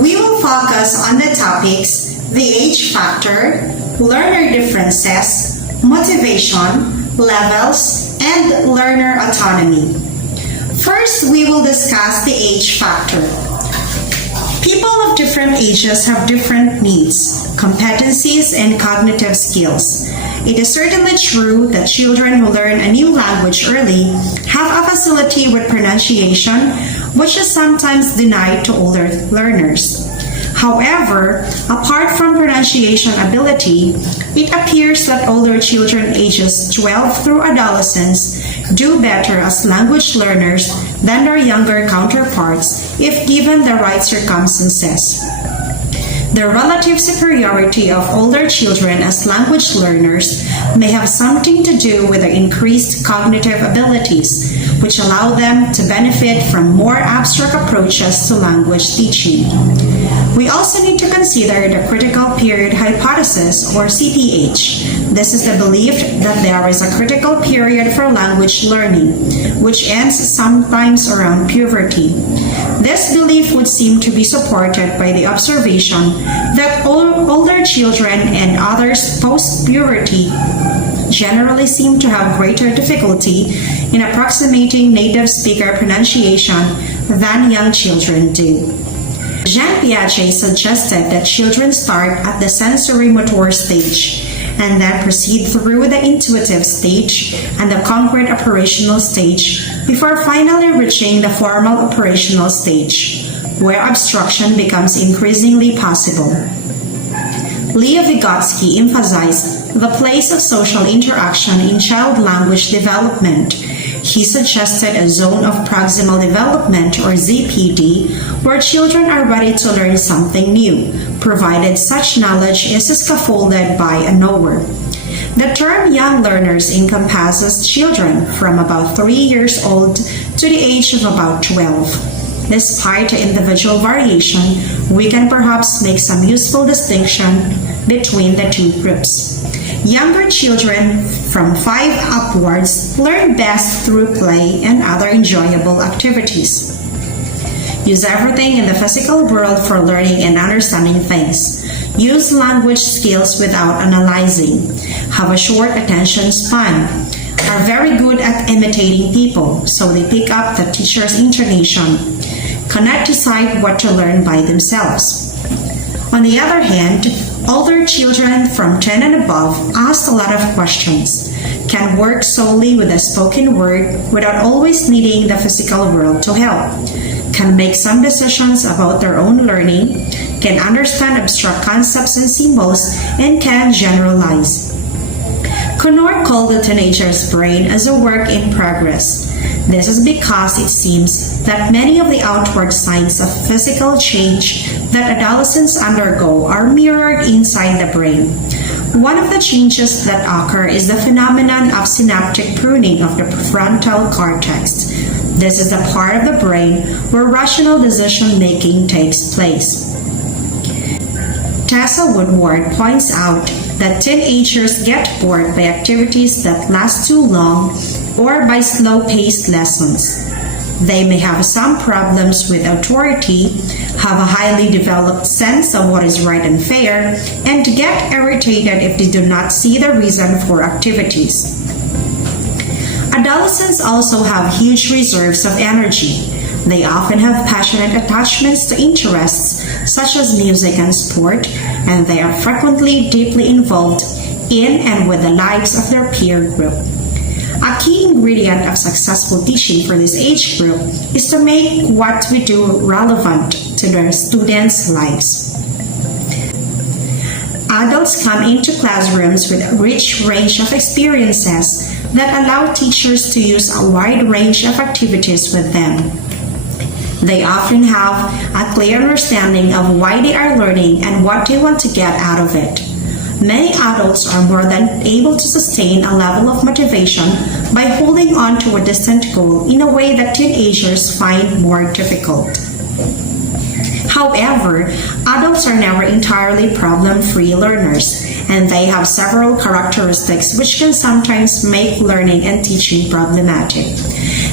We will focus on the topics the age factor, learner differences, motivation, levels, and learner autonomy. First, we will discuss the age factor. People of different ages have different needs, competencies, and cognitive skills. It is certainly true that children who learn a new language early have a facility with pronunciation, which is sometimes denied to older learners. However, apart from pronunciation ability, it appears that older children ages 12 through adolescence do better as language learners than their younger counterparts if given the right circumstances. The relative superiority of older children as language learners may have something to do with their increased cognitive abilities, which allow them to benefit from more abstract approaches to language teaching. We also need to consider the critical period hypothesis, or CPH. This is the belief that there is a critical period for language learning, which ends sometimes around puberty. This belief would seem to be supported by the observation that older children and others post-puberty generally seem to have greater difficulty in approximating native speaker pronunciation than young children do. Jean Piaget suggested that children start at the sensory-motor stage and then proceed through the intuitive stage and the concrete operational stage before finally reaching the formal operational stage, where abstraction becomes increasingly possible. Leo Vygotsky emphasized the place of social interaction in child language development. He suggested a zone of proximal development, or ZPD, where children are ready to learn something new, provided such knowledge is scaffolded by a knower. The term young learners encompasses children from about 3 years old to the age of about 12. Despite the individual variation, we can perhaps make some useful distinction between the two groups. Younger children from 5 upwards learn best through play and other enjoyable activities. Use everything in the physical world for learning and understanding things. Use language skills without analyzing. Have a short attention span. Are very good at imitating people, so they pick up the teacher's intonation. Cannot decide what to learn by themselves. On the other hand, older children from 10 and above ask a lot of questions, can work solely with the spoken word without always needing the physical world to help, can make some decisions about their own learning, can understand abstract concepts and symbols, and can generalize. Connor called the teenager's brain as a work in progress. This is because it seems that many of the outward signs of physical change that adolescents undergo are mirrored inside the brain. One of the changes that occur is the phenomenon of synaptic pruning of the prefrontal cortex. This is the part of the brain where rational decision-making takes place. Tessa Woodward points out that teenagers get bored by activities that last too long or by slow-paced lessons. They may have some problems with authority, have a highly developed sense of what is right and fair, and get irritated if they do not see the reason for activities. Adolescents also have huge reserves of energy. They often have passionate attachments to interests such as music and sport, and they are frequently deeply involved in and with the lives of their peer group. A key ingredient of successful teaching for this age group is to make what we do relevant to their students' lives. Adults come into classrooms with a rich range of experiences that allow teachers to use a wide range of activities with them. They often have a clear understanding of why they are learning and what they want to get out of it. Many adults are more than able to sustain a level of motivation by holding on to a distant goal in a way that teenagers find more difficult. However, adults are never entirely problem-free learners, and they have several characteristics which can sometimes make learning and teaching problematic.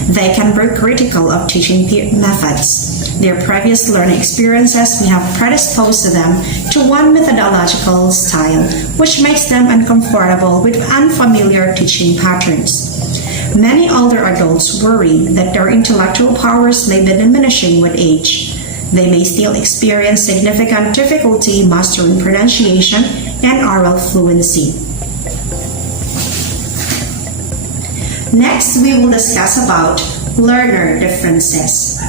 They can be critical of teaching methods. Their previous learning experiences may have predisposed them to one methodological style, which makes them uncomfortable with unfamiliar teaching patterns. Many older adults worry that their intellectual powers may be diminishing with age. They may still experience significant difficulty mastering pronunciation and oral fluency. Next, we will discuss about learner differences.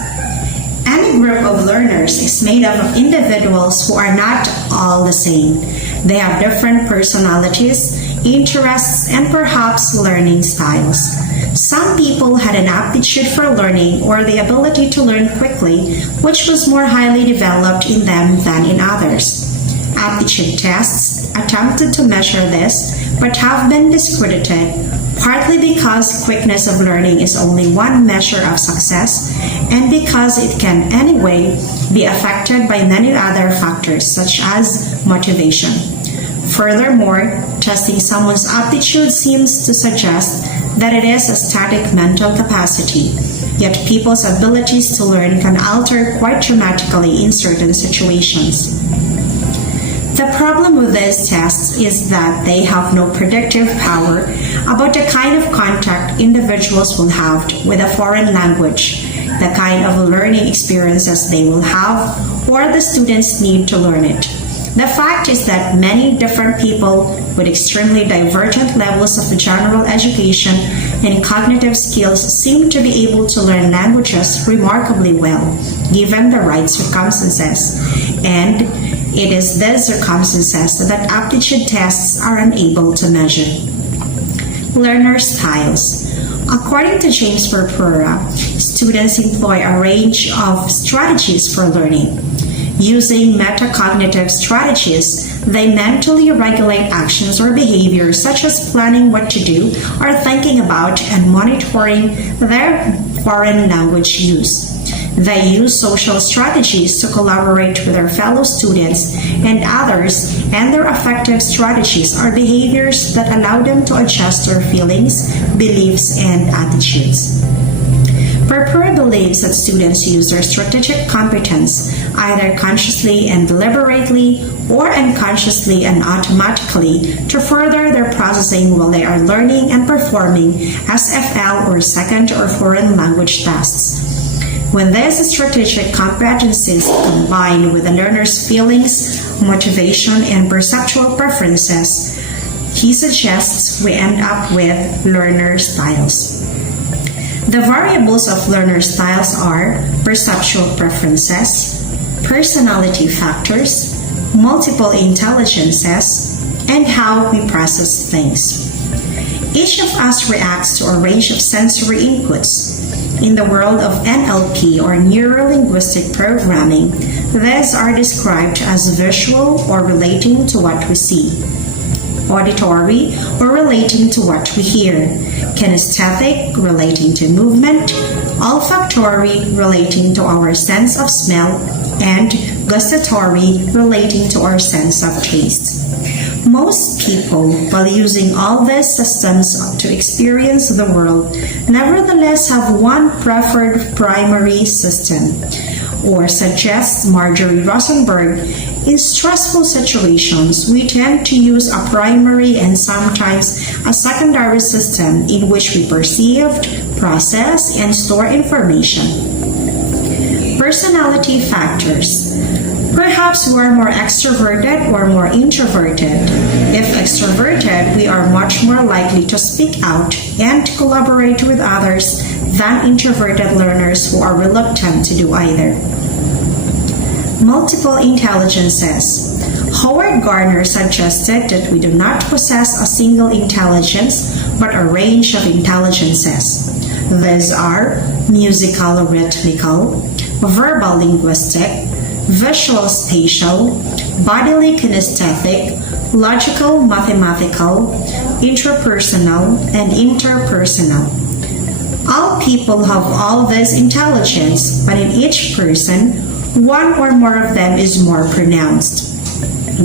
Any group of learners is made up of individuals who are not all the same. They have different personalities, interests, and perhaps learning styles. Some people had an aptitude for learning or the ability to learn quickly, which was more highly developed in them than in others. Aptitude tests attempted to measure this, but have been discredited, partly because quickness of learning is only one measure of success, and because it can anyway be affected by many other factors such as motivation. Furthermore, testing someone's aptitude seems to suggest that it is a static mental capacity, yet people's abilities to learn can alter quite dramatically in certain situations. The problem with these tests is that they have no predictive power about the kind of contact individuals will have with a foreign language, the kind of learning experiences they will have, or the students need to learn it. The fact is that many different people with extremely divergent levels of general education and cognitive skills seem to be able to learn languages remarkably well, given the right circumstances. And it is these circumstances that aptitude tests are unable to measure. Learner styles. According to James Purpura, students employ a range of strategies for learning. Using metacognitive strategies, they mentally regulate actions or behaviors such as planning what to do or thinking about and monitoring their foreign language use. They use social strategies to collaborate with their fellow students and others, and their affective strategies are behaviors that allow them to adjust their feelings, beliefs, and attitudes. Purpura believes that students use their strategic competence either consciously and deliberately or unconsciously and automatically to further their processing while they are learning and performing SFL or second or foreign language tests. When these strategic competencies combine with the learner's feelings, motivation, and perceptual preferences, he suggests we end up with learner styles. The variables of learner styles are perceptual preferences, personality factors, multiple intelligences, and how we process things. Each of us reacts to a range of sensory inputs. In the world of NLP or Neuro-Linguistic Programming, these are described as visual or relating to what we see, auditory or relating to what we hear, kinesthetic relating to movement, olfactory relating to our sense of smell, and gustatory relating to our sense of taste. Most people, while using all these systems to experience the world, nevertheless have one preferred primary system, or suggests Marjorie Rosenberg, in stressful situations, we tend to use a primary and sometimes a secondary system in which we perceive, process, and store information. Personality factors. Perhaps we are more extroverted or more introverted. If extroverted, we are much more likely to speak out and to collaborate with others than introverted learners who are reluctant to do either. Multiple intelligences. Howard Gardner suggested that we do not possess a single intelligence, but a range of intelligences. These are musical rhythmical, verbal linguistic, visual spatial, bodily kinesthetic, logical mathematical, intrapersonal, and interpersonal. All people have all this intelligence, but in each person, one or more of them is more pronounced.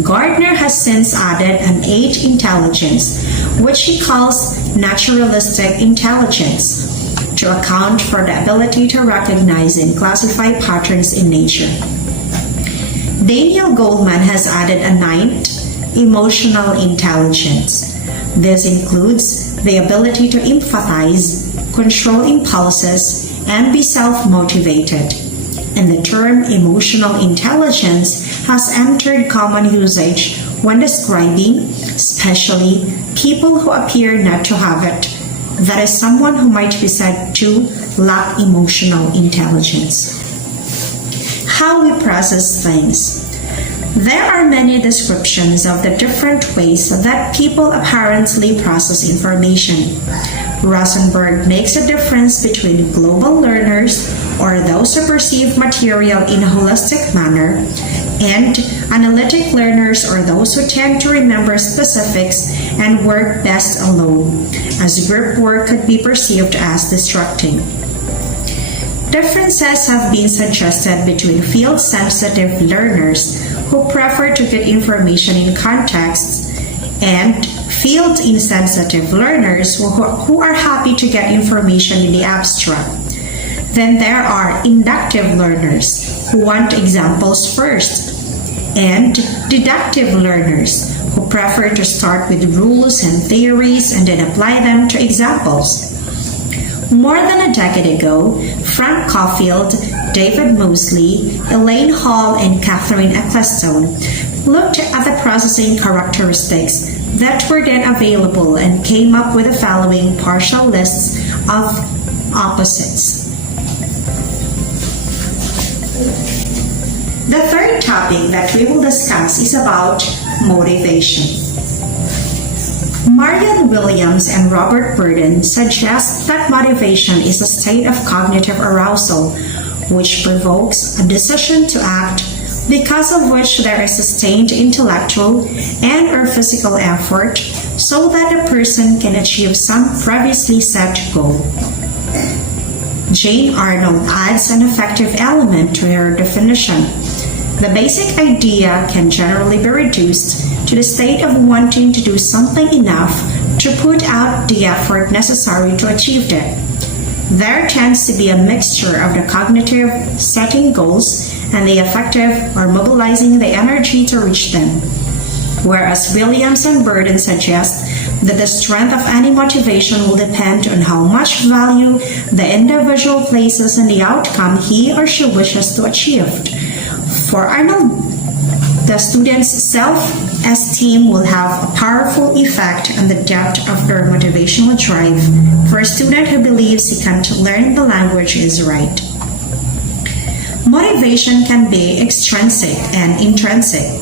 Gardner has since added an eighth intelligence, which he calls naturalistic intelligence, to account for the ability to recognize and classify patterns in nature. Daniel Goleman has added a ninth, emotional intelligence. This includes the ability to empathize, control impulses, and be self-motivated. And the term emotional intelligence has entered common usage when describing, especially people who appear not to have it. That is someone who might be said to lack emotional intelligence. How we process things. There are many descriptions of the different ways that people apparently process information. Rosenberg makes a difference between global learners, or those who perceive material in a holistic manner, and analytic learners, or those who tend to remember specifics and work best alone, as group work could be perceived as distracting. Differences have been suggested between field-sensitive learners who prefer to get information in context and field-insensitive learners who are happy to get information in the abstract. Then there are inductive learners who want examples first, and deductive learners who prefer to start with rules and theories and then apply them to examples. More than a decade ago, Frank Caulfield, David Mosley, Elaine Hall, and Catherine Ecclestone looked at the processing characteristics that were then available and came up with the following partial lists of opposites. The third topic that we will discuss is about motivation. Marianne Williams and Robert Burden suggest that motivation is a state of cognitive arousal which provokes a decision to act, because of which there is sustained intellectual and/or physical effort so that a person can achieve some previously set goal. Jane Arnold adds an effective element to her definition. The basic idea can generally be reduced to the state of wanting to do something enough to put out the effort necessary to achieve it. There tends to be a mixture of the cognitive setting goals and the effective or mobilizing the energy to reach them. Whereas Williams and Burden suggest that the strength of any motivation will depend on how much value the individual places in the outcome he or she wishes to achieve. For Arnold, the student's self-esteem will have a powerful effect on the depth of their motivational drive. For a student who believes he can't learn the language is right. Motivation can be extrinsic and intrinsic.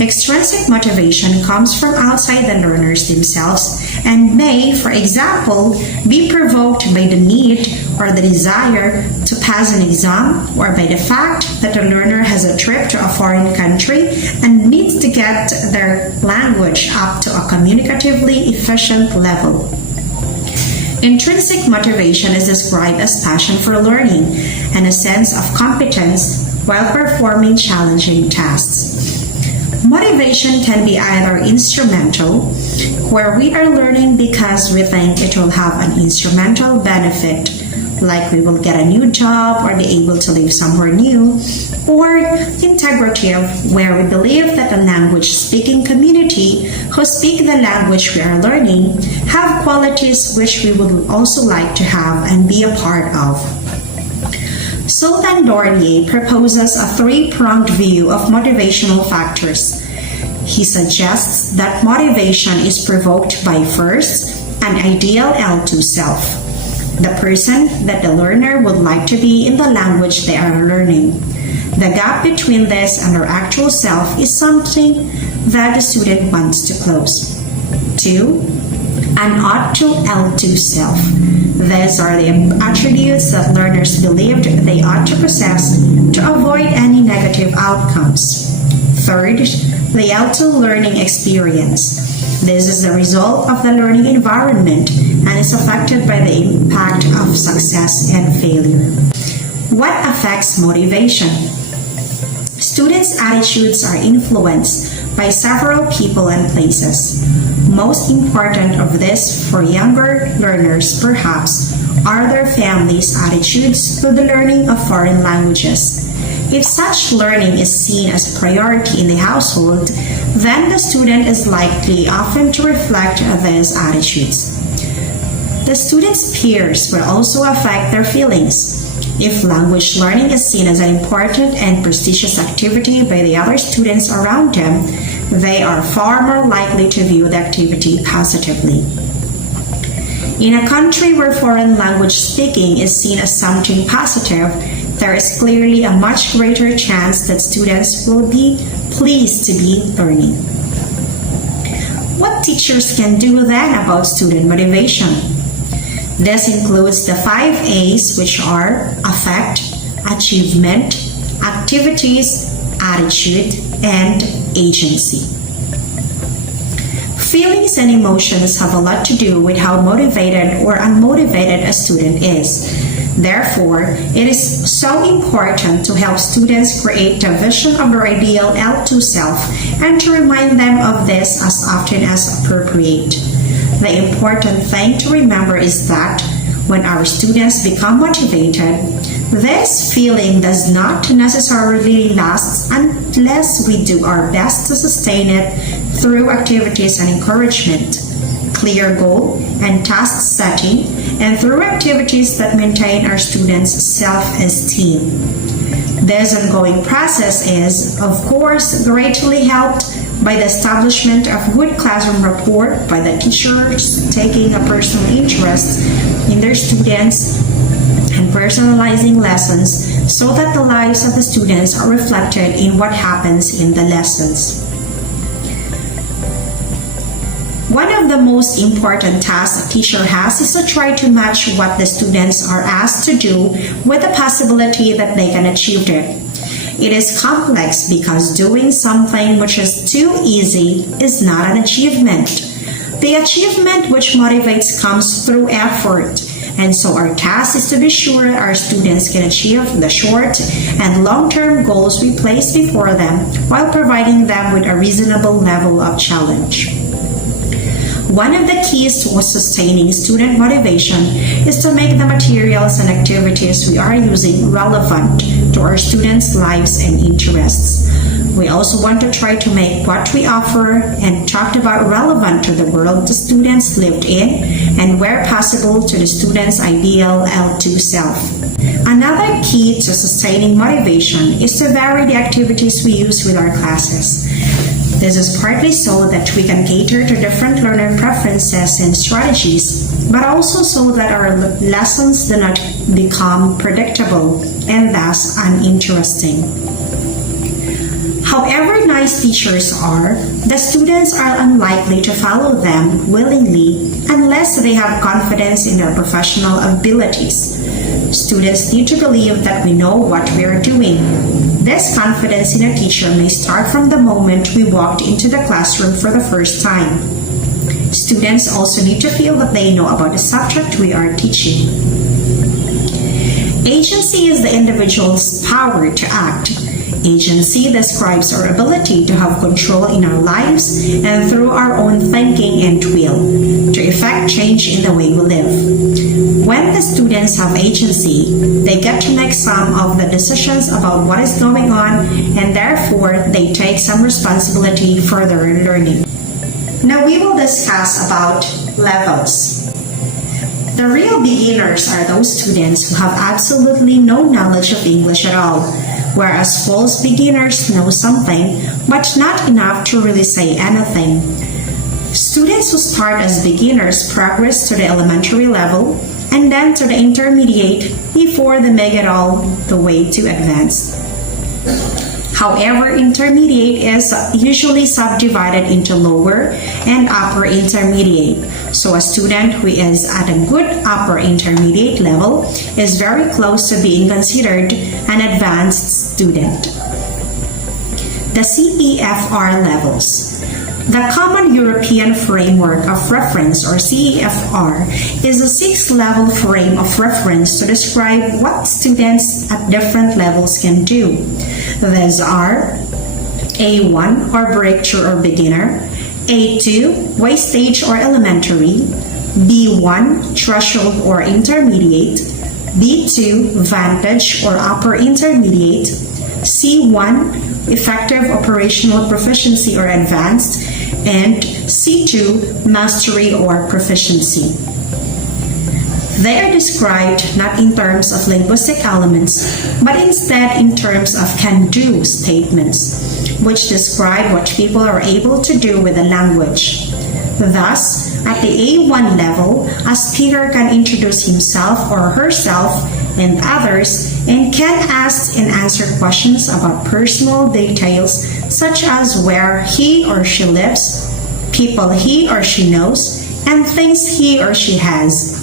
Extrinsic motivation comes from outside the learners themselves and may, for example, be provoked by the need or the desire to pass an exam, or by the fact that the learner has a trip to a foreign country and needs to get their language up to a communicatively efficient level. Intrinsic motivation is described as passion for learning and a sense of competence while performing challenging tasks. Motivation can be either instrumental, where we are learning because we think it will have an instrumental benefit, like we will get a new job or be able to live somewhere new, or integrative, where we believe that the language-speaking community who speak the language we are learning have qualities which we would also like to have and be a part of. Sultan Dornier proposes a three-pronged view of motivational factors. He suggests that motivation is provoked by, first, an ideal L2 self, the person that the learner would like to be in the language they are learning. The gap between this and their actual self is something that the student wants to close. 2. An ought to L2 self. These are the attributes that learners believed they ought to possess to avoid any negative outcomes. Third, the L2 learning experience. This is the result of the learning environment and is affected by the impact of success and failure. What affects motivation? Students' attitudes are influenced by several people and places. Most important of this for younger learners, perhaps, are their family's attitudes to the learning of foreign languages. If such learning is seen as priority in the household, then the student is likely often to reflect these attitudes. The student's peers will also affect their feelings. If language learning is seen as an important and prestigious activity by the other students around them, they are far more likely to view the activity positively. In a country where foreign language speaking is seen as something positive, there is clearly a much greater chance that students will be pleased to be learning. What teachers can do then about student motivation? This includes the 5 A's, which are affect, achievement, activities, attitude, and agency. Feelings and emotions have a lot to do with how motivated or unmotivated a student is. Therefore, it is so important to help students create a vision of their ideal L2 self and to remind them of this as often as appropriate. The important thing to remember is that when our students become motivated, this feeling does not necessarily last unless we do our best to sustain it through activities and encouragement, clear goal and task setting, and through activities that maintain our students' self-esteem. This ongoing process is, of course, greatly helped by the establishment of good classroom rapport by the teachers taking a personal interest in their students and personalizing lessons so that the lives of the students are reflected in what happens in the lessons. One of the most important tasks a teacher has is to try to match what the students are asked to do with the possibility that they can achieve it. It is complex because doing something which is too easy is not an achievement. The achievement which motivates comes through effort, and so our task is to be sure our students can achieve the short and long-term goals we place before them while providing them with a reasonable level of challenge. One of the keys to sustaining student motivation is to make the materials and activities we are using relevant to our students' lives and interests. We also want to try to make what we offer and talked about relevant to the world the students lived in and where possible to the students' ideal L2 self. Another key to sustaining motivation is to vary the activities we use with our classes. This is partly so that we can cater to different learner preferences and strategies, but also so that our lessons do not become predictable and thus uninteresting. However nice teachers are, the students are unlikely to follow them willingly unless they have confidence in their professional abilities. Students need to believe that we know what we are doing. This confidence in a teacher may start from the moment we walked into the classroom for the first time. Students also need to feel that they know about the subject we are teaching. Agency is the individual's power to act. Agency describes our ability to have control in our lives and through our own thinking and will to effect change in the way we live. When the students have agency, they get to make some of the decisions about what is going on and therefore they take some responsibility for their learning. Now we will discuss about levels. The real beginners are those students who have absolutely no knowledge of English at all, whereas false beginners know something, but not enough to really say anything. Students who start as beginners progress to the elementary level and then to the intermediate before they make it all the way to advanced. However, intermediate is usually subdivided into lower and upper intermediate. So a student who is at a good upper intermediate level is very close to being considered an advanced student. The CEFR levels. The Common European Framework of Reference, or CEFR, is a 6-level frame of reference to describe what students at different levels can do. These are A1, or breakthrough or beginner, A2, way stage or elementary, B1 threshold or intermediate, B2 vantage or upper intermediate, C1 effective operational proficiency or advanced, and C2 mastery or proficiency. They are described not in terms of linguistic elements, but instead in terms of can-do statements, which describe what people are able to do with the language. Thus, at the A1 level, a speaker can introduce himself or herself and others and can ask and answer questions about personal details such as where he or she lives, people he or she knows, and things he or she has.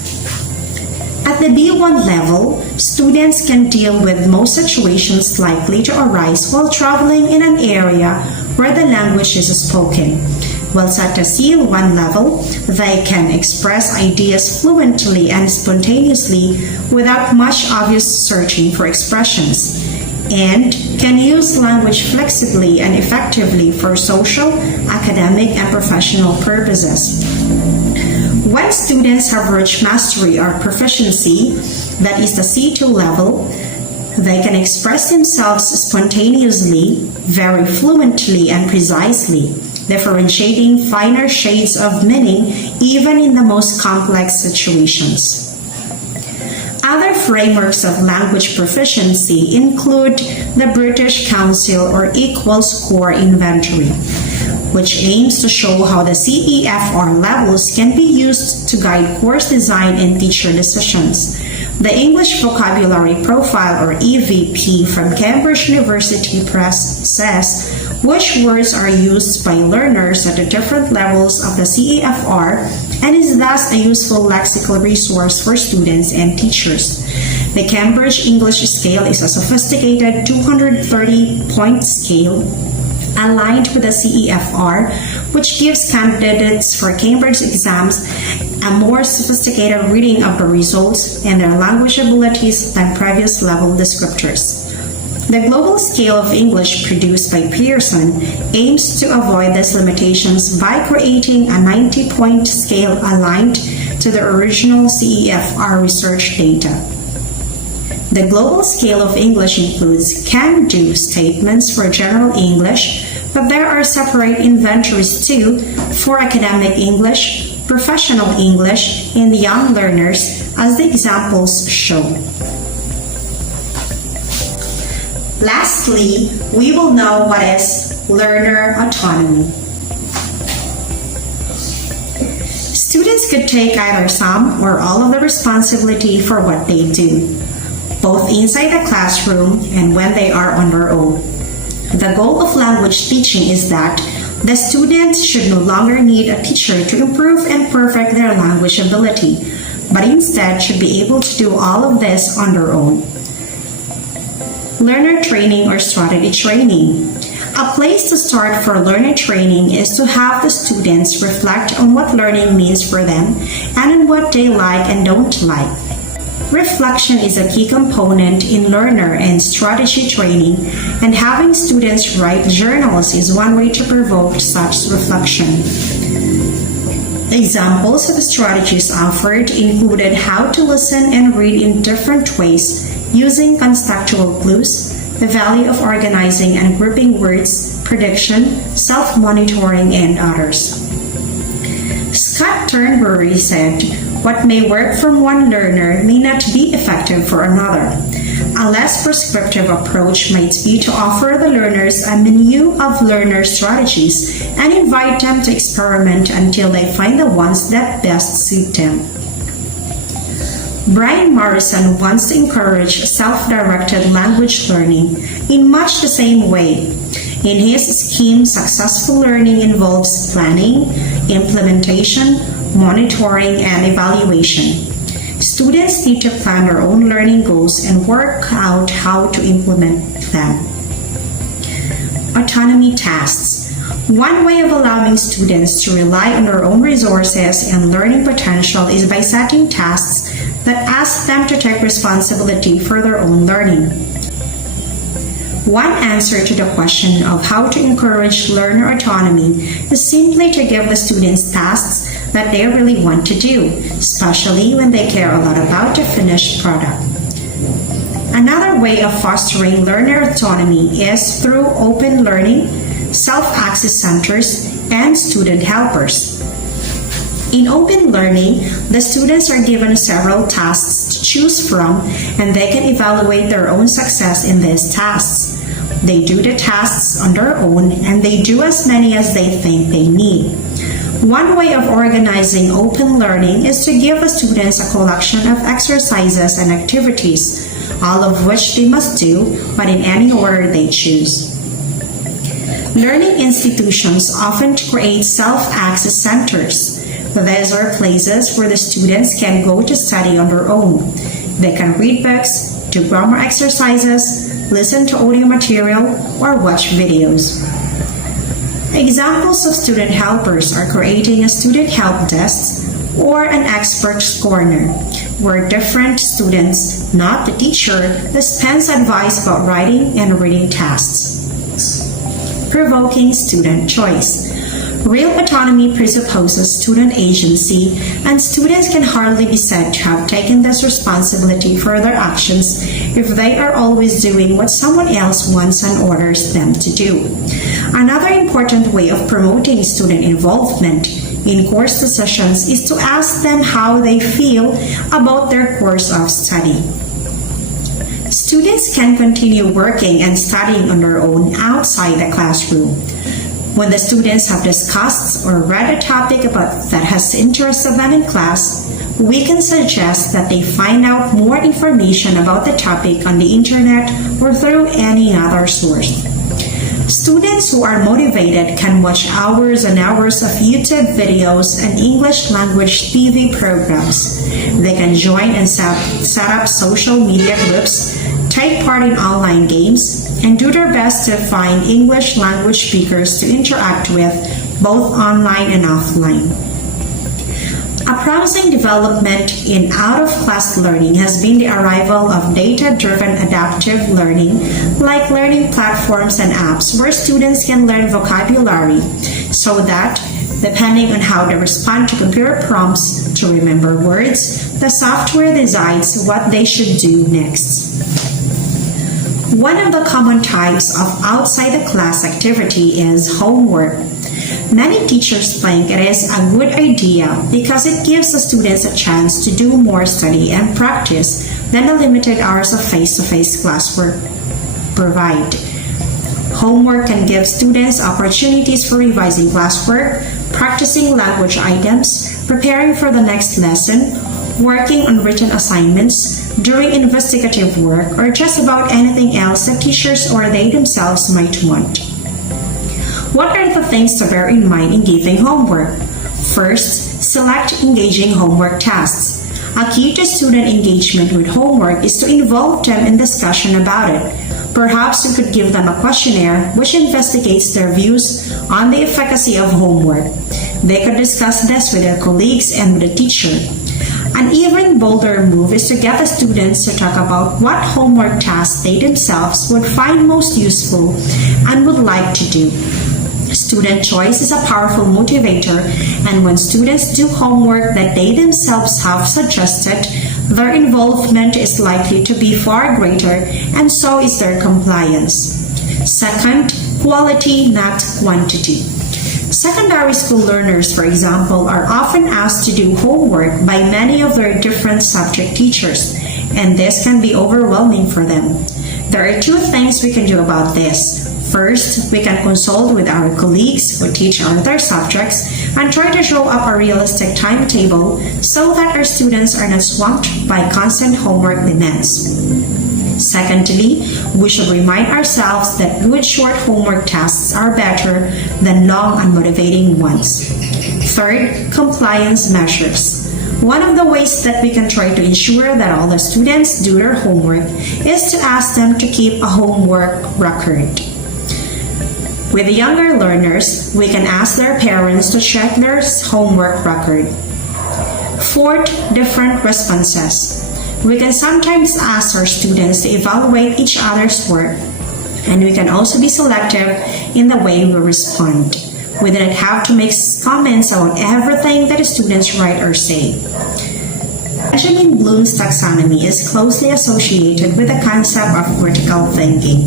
At the B1 level, students can deal with most situations likely to arise while traveling in an area where the language is spoken. Whilst at the C1 level, they can express ideas fluently and spontaneously without much obvious searching for expressions, and can use language flexibly and effectively for social, academic, and professional purposes. When students have reached mastery or proficiency, that is the C2 level, they can express themselves spontaneously, very fluently, and precisely, differentiating finer shades of meaning even in the most complex situations. Other frameworks of language proficiency include the British Council or Equal Score Inventory, which aims to show how the CEFR levels can be used to guide course design and teacher decisions. The English Vocabulary Profile or EVP from Cambridge University Press says which words are used by learners at the different levels of the CEFR and is thus a useful lexical resource for students and teachers. The Cambridge English Scale is a sophisticated 230-point scale aligned with the CEFR, which gives candidates for Cambridge exams a more sophisticated reading of the results and their language abilities than previous level descriptors. The Global Scale of English produced by Pearson aims to avoid these limitations by creating a 90-point scale aligned to the original CEFR research data. The Global Scale of English includes can-do statements for General English, but there are separate inventories too for Academic English, Professional English, and Young Learners, as the examples show. Lastly, we will know what is learner autonomy. Students could take either some or all of the responsibility for what they do, both inside the classroom and when they are on their own. The goal of language teaching is that the students should no longer need a teacher to improve and perfect their language ability, but instead should be able to do all of this on their own. Learner training or strategy training. A place to start for learner training is to have the students reflect on what learning means for them and on what they like and don't like. Reflection is a key component in learner and strategy training, and having students write journals is one way to provoke such reflection. Examples of strategies offered included how to listen and read in different ways using contextual clues, the value of organizing and grouping words, prediction, self-monitoring, and others. Scott Turnberry said, "What may work for one learner may not be effective for another. A less prescriptive approach might be to offer the learners a menu of learner strategies and invite them to experiment until they find the ones that best suit them." Brian Morrison wants to encourage self-directed language learning in much the same way. In his scheme, successful learning involves planning, implementation, monitoring, and evaluation. Students need to plan their own learning goals and work out how to implement them. Autonomy tasks. One way of allowing students to rely on their own resources and learning potential is by setting tasks that ask them to take responsibility for their own learning. One answer to the question of how to encourage learner autonomy is simply to give the students tasks that they really want to do, especially when they care a lot about the finished product. Another way of fostering learner autonomy is through open learning, self-access centers, and student helpers. In open learning, the students are given several tasks to choose from, and they can evaluate their own success in these tasks. They do the tasks on their own, and they do as many as they think they need. One way of organizing open learning is to give the students a collection of exercises and activities, all of which they must do, but in any order they choose. Learning institutions often create self-access centers. These are places where the students can go to study on their own. They can read books, do grammar exercises, listen to audio material, or watch videos. Examples of student helpers are creating a student help desk or an expert's corner, where different students, not the teacher, dispense advice about writing and reading tasks. Provoking student choice. Real autonomy presupposes student agency, and students can hardly be said to have taken this responsibility for their actions if they are always doing what someone else wants and orders them to do. Another important way of promoting student involvement in course decisions is to ask them how they feel about their course of study. Students can continue working and studying on their own outside the classroom. When the students have discussed or read a topic that has interested them in class, we can suggest that they find out more information about the topic on the internet or through any other source. Students who are motivated can watch hours and hours of YouTube videos and English language TV programs. They can join and set up social media groups, take part in online games, and do their best to find English language speakers to interact with, both online and offline. A promising development in out-of-class learning has been the arrival of data-driven adaptive learning, like learning platforms and apps where students can learn vocabulary, so that, depending on how they respond to computer prompts to remember words, the software decides what they should do next. One of the common types of outside-the-class activity is homework. Many teachers think it is a good idea because it gives the students a chance to do more study and practice than the limited hours of face-to-face classwork provide. Homework can give students opportunities for revising classwork, practicing language items, preparing for the next lesson, working on written assignments, doing investigative work, or just about anything else that teachers or they themselves might want. What are the things to bear in mind in giving homework? First, select engaging homework tasks. A key to student engagement with homework is to involve them in discussion about it. Perhaps you could give them a questionnaire which investigates their views on the efficacy of homework. They could discuss this with their colleagues and with the teacher. An even bolder move is to get the students to talk about what homework tasks they themselves would find most useful and would like to do. Student choice is a powerful motivator, and when students do homework that they themselves have suggested, their involvement is likely to be far greater, and so is their compliance. Second, quality, not quantity. Secondary school learners, for example, are often asked to do homework by many of their different subject teachers, and this can be overwhelming for them. There are two things we can do about this. First, we can consult with our colleagues who teach other subjects and try to draw up a realistic timetable so that our students are not swamped by constant homework demands. Secondly, we should remind ourselves that good short homework tasks are better than long unmotivating ones. Third, compliance measures. One of the ways that we can try to ensure that all the students do their homework is to ask them to keep a homework record. With the younger learners, we can ask their parents to check their homework record. Fourth, different responses. We can sometimes ask our students to evaluate each other's work. And we can also be selective in the way we respond. We didn't have to make comments on everything that the students write or say. Benjamin Bloom's taxonomy is closely associated with the concept of critical thinking.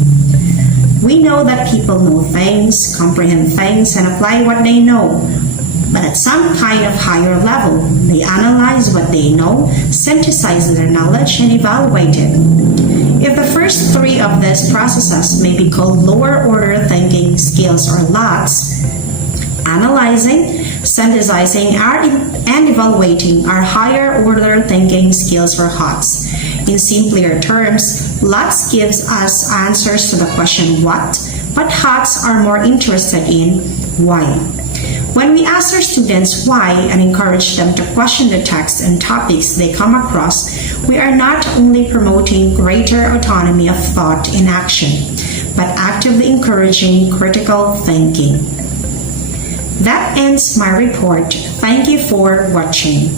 We know that people know things, comprehend things, and apply what they know. But at some kind of higher level, they analyze what they know, synthesize their knowledge, and evaluate it. If the first three of these processes may be called lower order thinking skills or LOTS, analyzing, synthesizing, and evaluating are higher order thinking skills or HOTS. In simpler terms, LOTS gives us answers to the question what, but HOTS are more interested in why. When we ask our students why and encourage them to question the text and topics they come across, we are not only promoting greater autonomy of thought in action, but actively encouraging critical thinking. That ends my report. Thank you for watching.